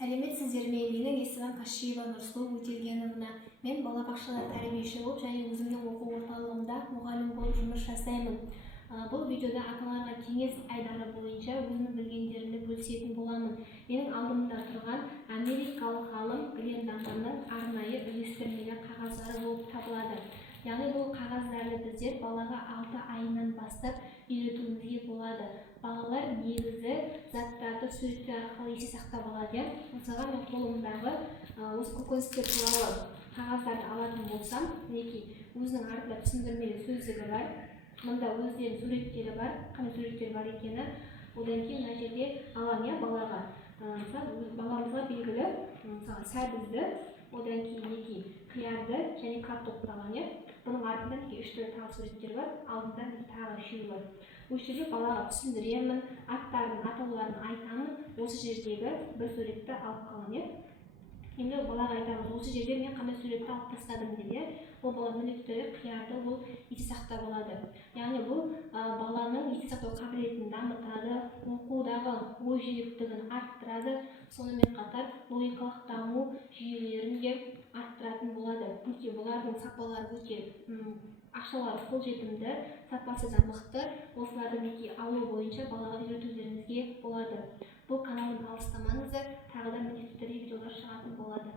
Сәлеметсіздер ме? Менің есімім Кашиева Нұрсұлу Өтелгеновна. Мен балабақшада тәрбиеші болып және өзімнің оқу орталығында мұғалім болып жұмыс жасаймын. Бұл видеода ата-аналарға кеңес айдары бойынша өзімнің білгендерімді бөлісетін боламын. Менің алдымда тұрған америкалық ғалым Глендаманның арнайы үлестірмелі қағаздары болып табылады. Яғни бұл қағаздарды біздер балаға 6 айынан бастап үйретуімізге болады. Балалар негізі заттарды суреттер арқылы есте сақтап алады. Мысалға мен қолымдағы осы көкөністер туралы қағаздарды алатын болсам, мінекей өзінің артында түсіндірмелі сөздігі бар. Мұнда өздерінің суреттері бар, қандай суреттер бар екені. Одан кейін мына жерде аламын балаға. Баламызға белгілі сәбізді, одан кейін мінекей қиярды және картопты аламын. Бұның артында 3 түрлі тағы суреттер бар, алдында тағы 3 бар. Осы жерде балаға түсіндіремін, аттарын, атауларын айтамын. Осы жердегі бір суретті алып қаламын. Енді балаға айтамыз, осы жерде мен қандай суретті алып тастадым дейді. Ол бала міндетті түрде қиярды ол есте сақтап алады. Яғни бұл баланың есте сақтау қабілетін дамытады, оқудағы ой жүйріктігін арттырады, сонымен қатар логикалық даму жүйелерін де арттыратын болады. Бұлардың сапалары өте ақшалары қолжетімді, сапасы да мықты. Осыларды алу бойынша балаға үйретулеріңізге болады. Бұл каналды алыстамаңыздар, тағы да міндетті түрде видеолар шығатын болады.